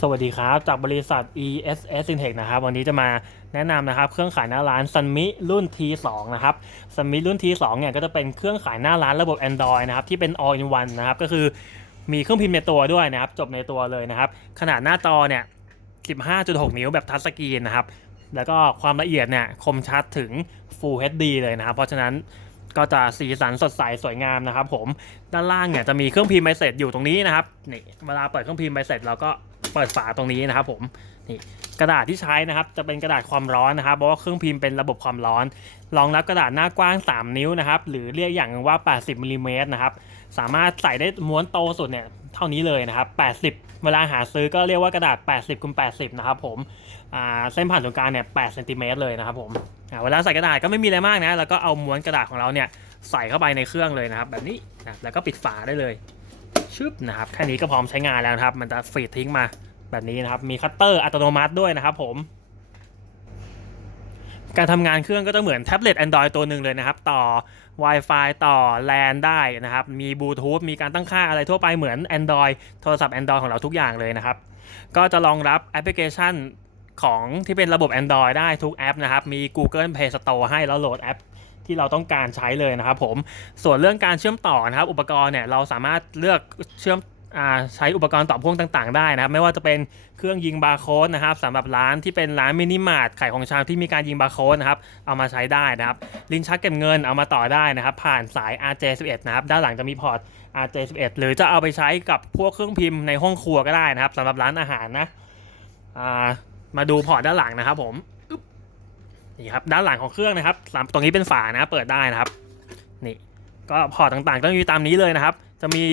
สวัสดีครับ จากบริษัท ESS Intech นะครับ วันนี้จะมาแนะนำนะครับ เครื่องขายหน้าร้าน Sunmi รุ่น T2 นะครับ Sunmi รุ่น T2 เนี่ยก็จะเป็นเครื่องขายหน้าร้านระบบ Android นะครับ ที่เป็น all in one นะครับ ก็คือมีเครื่องพิมพ์ในตัวด้วยนะครับ จบในตัวเลยนะครับ ขนาดหน้าจอเนี่ย 15.6 นิ้วแบบทัชสกรีนนะครับ แล้วก็ความละเอียดเนี่ยคมชัดถึง Full HD เลยนะครับ เพราะฉะนั้นก็จะสีสันสดใสสวยงามนะครับ ผมด้านล่างเนี่ยจะมีเครื่องพิมพ์ใบเสร็จอยู่ตรงนี้นะครับนี่เวลาเปิดเครื่องพิมพ์ใบเสร็จเราก็ เปิดฝาตรงนี้นะครับผมนี่กระดาษที่ใช้นะครับจะเป็นกระดาษความร้อนนะครับเพราะว่าเครื่องพิมพ์เป็นระบบความร้อนรองรับกระดาษหน้ากว้าง 3 นิ้วนะครับหรือเรียกอย่างว่า 80มิลลิเมตรนะครับสามารถใส่ได้ม้วนโตสุดเนี่ยเท่านี้เลยนะครับ 80 เวลาหาซื้อก็เรียกว่ากระดาษ 80คูณ80 นะครับผมเส้นผ่านศูนย์กลางเนี่ย8เซนติเมตรเลยนะครับผมเวลาใส่กระดาษก็ไม่มีอะไรมากนะแล้วก็เอาม้วนกระดาษของเราเนี่ยใส่เข้าไปในเครื่องเลยนะครับ แบบนี้นะแล้วก็ปิดฝาได้เลย ชึบนะครับแค่นี้ก็พร้อมใช้งานแล้วนะครับ มันจะฟีดทิ้งมาแบบนี้นะครับ มีคัตเตอร์อัตโนมัติด้วยนะครับผม การทำงานเครื่องก็จะเหมือนแท็บเล็ต Android ตัวหนึ่งเลยนะครับ ต่อ Wi-Fi ต่อ LAN ได้นะครับ มีบลูทูธมีการตั้งค่าอะไรทั่วไปเหมือน Android โทรศัพท์ Android ของเราทุกอย่างเลยนะครับ ก็จะรองรับแอปพลิเคชันของที่เป็นระบบ Android ได้ทุกแอปนะครับ มี Google Play Store ให้แล้วโหลดแอป ที่เราต้องการใช้เลยนะครับผมส่วนเรื่องการเชื่อมต่อนะครับ อุปกรณ์เนี่ยเราสามารถเลือกเชื่อมอใช้อุปกรณ์ต่อพ่วงต่าง ๆ ได้นะครับ ไม่ว่าจะเป็นเครื่องยิงบาร์โค้ดนะครับสำหรับร้านที่เป็นร้านมินิมาร์ทขายของชำที่มีการยิงบาร์โค้ดนะครับเอามาใช้ได้นะครับ ลิ้นชักเก็บเงินเอามาต่อได้นะครับ ผ่านสาย RJ11 นะครับด้านหลังจะมีพอร์ต RJ11 หรือจะเอาไปใช้กับพวกเครื่องพิมพ์ในห้องครัวก็ได้นะครับสำหรับร้านอาหารนะามาดูพอร์ตด้านหลังนะครับผม นี่ครับด้านหลังของเครื่องนะครับสามตรงนี้เป็นฝานะเปิดได้นะครับนี่ก็พอร์ตต่างๆ ต้องอยู่ตามนี้เลยนะครับ จะมี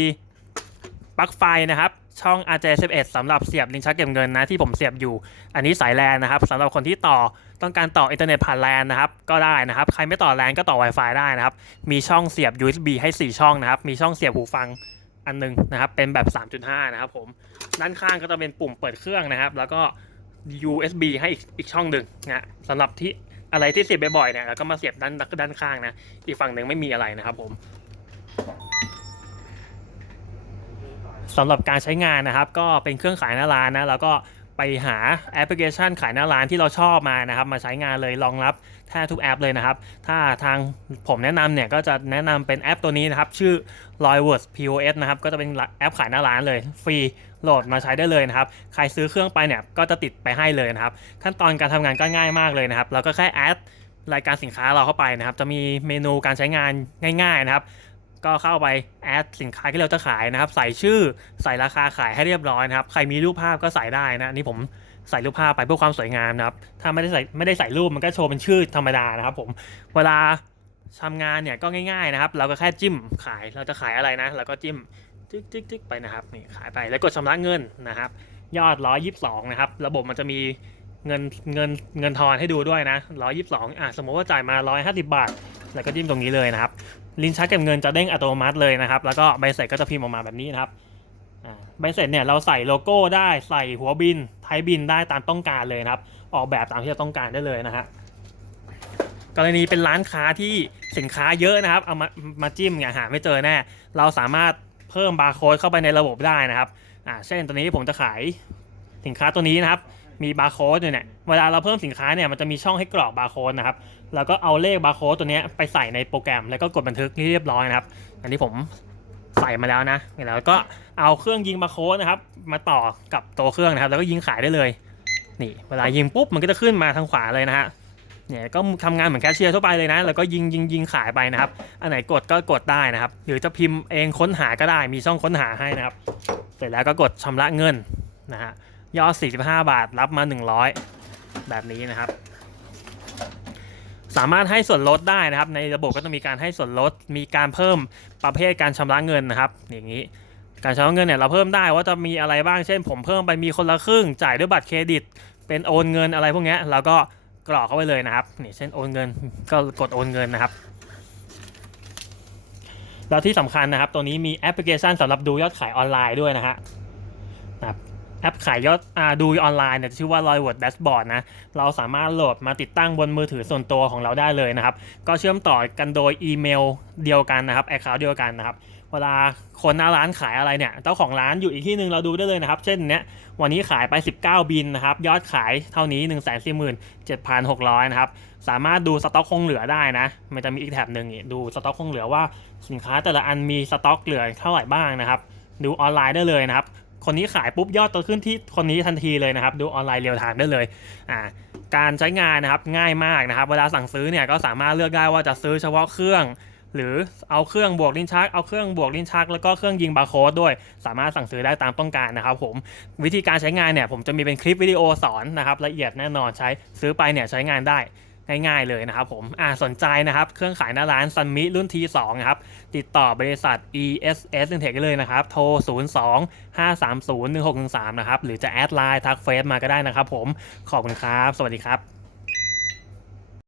ปลั๊กไฟนะครับช่อง RJ11 สำหรับเสียบลิ้นชักเก็บเงินนะที่ผมเสียบอยู่ อันนี้สายแลนนะครับสำหรับคนที่ต่อต้องการต่ออินเทอร์เน็ตผ่านแลนนะครับก็ได้นะครับ ใครไม่ต่อแลนก็ต่อ Wi-Fi ได้นะครับ มีช่องเสียบ USB ให้ 4 ช่องนะครับ มีช่องเสียบหูฟังอันหนึงนะครับ เป็นแบบ 3.5 นะครับผมด้านข้างก็จะเป็นปุ่มเปิดเครื่องนะครับ แล้วก็ USB ให้อีกอีกช่องหนึ่งนะสำหรับที่ อะไรที่เสียบบ่อยๆเนี่ยแล้วก็มาเสียบด้านด้านข้างนะอีกฝั่งหนึ่งไม่มีอะไรนะครับผมสำหรับการใช้งานนะครับ ก็เป็นเครื่องขายหน้าร้านนะแล้วก็ ไปหาแอปพลิเคชันขายหน้าร้านที่เราชอบมานะครับ มาใช้งานเลยรองรับแทบทุกแอปเลยนะครับ ถ้าทางผมแนะนำเนี่ยก็จะแนะนำเป็นแอปตัวนี้นะครับ ชื่อ l o y w o r d POS นะครับ ก็จะเป็นแอปขายหน้าร้านเลยฟรีโหลดมาใช้ได้เลยนะครับ ใครซื้อเครื่องไปเนี่ยก็จะติดไปให้เลยนะครับ ขั้นตอนการทำงานก็ง่ายมากเลยนะครับ เราก็แค่แอดรายการสินค้าเราเข้าไปนะครับ จะมีเมนูการใช้งานง่าย ๆ นะครับ ก็เข้าไปแอดสินค้าที่เราจะขายนะครับ ใส่ชื่อใส่ราคาขายให้เรียบร้อยนะครับ ใครมีรูปภาพก็ใส่ได้นะนี่ผมใส่รูปภาพไปเพื่อความสวยงามนะครับ ถ้าไม่ได้ใส่ไม่ได้ใส่รูปมันก็โชว์เป็นชื่อธรรมดานะครับ ผมเวลาทำงานเนี่ยก็ง่ายๆนะครับ เราก็แค่จิ้มขายเราจะขายอะไรนะเราก็จิ้มจึ๊กจึ๊กจึ๊กไปนะครับนี่ขายไปแล้วกดชำระเงินนะครับ ยอด122นะครับ ระบบมันจะมีเงินเงินเงินทอนให้ดูด้วยนะ122อะสมมติว่าจ่ายมา150บาท แล้วก็จิ้มตรงนี้เลยนะครับ ลิ้นชักเก็บเงินจะเด้งอัตโนมัติเลยนะครับ แล้วก็ใบเสร็จก็จะพิมพ์ออกมาแบบนี้นะครับใบเสร็จเนี่ยเราใส่โลโก้ได้ใส่หัวบินไทยบินได้ตามต้องการเลยนะครับ ออกแบบตามที่เราต้องการได้เลยนะฮะกรณีเป็นร้านค้าที่สินค้าเยอะนะครับ เอามามาจิ้มเนี่ยหาไม่เจอแน่เราสามารถเพิ่มบาร์โค้ดเข้าไปในระบบได้นะครับอ่าเช่นตัวนี้ผมจะขายสินค้าตัวนี้นะครับ มีบาร์โค้ดอยู่เนี่ย เวลาเราเพิ่มสินค้าเนี่ยมันจะมีช่องให้กรอกบาร์โค้ดนะครับ แล้วก็เอาเลขบาร์โค้ดตัวนี้ไปใส่ในโปรแกรม แล้วก็กดบันทึกเรียบร้อยนะครับ อันนี้ผมใส่มาแล้วนะ แล้วก็เอาเครื่องยิงบาร์โค้ดนะครับ มาต่อกับตัวเครื่องนะครับ แล้วก็ยิงขายได้เลย นี่ เวลายิงปุ๊บมันก็จะขึ้นมาทางขวาเลยนะฮะ เนี่ยก็ทำงานเหมือนแคชเชียร์ทั่วไปเลยนะ แล้วก็ยิงยิงยิงขายไปนะครับ อันไหนกดก็กดได้นะครับ หรือจะพิมพ์เองค้นหาก็ได้ มีช่องค้นหาให้นะครับ เสร็จแล้วก็กดชำระเงินนะฮะ ยอด 45 บาทรับมา 100 แบบนี้นะครับ สามารถให้ส่วนลดได้นะครับ ในระบบก็จะมีการให้ส่วนลด มีการเพิ่มประเภทการชำระเงินนะครับ อย่างนี้ การชำระเงินเนี่ยเราเพิ่มได้ว่าจะมีอะไรบ้าง เช่น ผมเพิ่มไปมีคนละครึ่ง จ่ายด้วยบัตรเครดิต เป็นโอนเงินอะไรพวกนี้เราก็กรอกเข้าไปเลยนะครับ นี่เช่นโอนเงิน ก็กดโอนเงินนะครับแล้วที่สำคัญนะครับ ตัวนี้มีแอปพลิเคชันสำหรับดูยอดขายออนไลน์ด้วยนะฮะนะครับ แอปขายยอดอดูออนไลน์เนี่ยชื่อว่า l o y w o r d Dashboard นะ เราสามารถโหลดมาติดตั้งบนมือถือส่วนตัวของเราได้เลยนะครับ ก็เชื่อมต่อกันโดยอีเมลเดียวกันนะครับแอคเคาท์เดียวกันนะครับ เวลาคนหน้าร้านขายอะไรเนี่ย เจ้าของร้านอยู่อีกที่หนึ่งเราดูได้เลยนะครับ เช่นเนี้ย วันนี้ขายไป 19 บินนะครับ ยอดขายเท่านี้ 1 4 7 6 0 0 นะครับ สามารถดูสต็อกคงเหลือได้นะ มันจะมีอีกแถบหนึ่งดูสต็อกคงเหลือว่าสินค้าแต่ละอันมีสต็อกเหลือเท่าไหร่บ้างนะครับดูออนไลน์ได้เลยนะครับ คนนี้ขายปุ๊บยอดตัวขึ้นที่คนนี้ทันทีเลยนะครับ ดูออนไลน์เรียลไทม์ได้เลยอ่าการใช้งานนะครับง่ายมากนะครับ เวลาสั่งซื้อเนี่ยก็สามารถเลือกได้ว่าจะซื้อเฉพาะเครื่อง หรือเอาเครื่องบวกลิ้นชัก เอาเครื่องบวกลิ้นชัก แล้วก็เครื่องยิงบาร์โค้ดด้วย สามารถสั่งซื้อได้ตามต้องการนะครับ ผมวิธีการใช้งานเนี่ยผมจะมีเป็นคลิปวิดีโอสอนนะครับละเอียดแน่นอนใช้ซื้อไปเนี่ยใช้งานได้ ง่ายๆเลยนะครับผมอ่าสนใจนะครับ เครื่องขายหน้าร้านซันมิรุ่น T2 นะครับ ติดต่อบริษัท ESS Intech เลยนะครับ โทร 02 530 1613 นะครับ หรือจะแอดไลน์ทักเฟซมาก็ได้นะครับผม ขอบคุณครับ สวัสดีครับ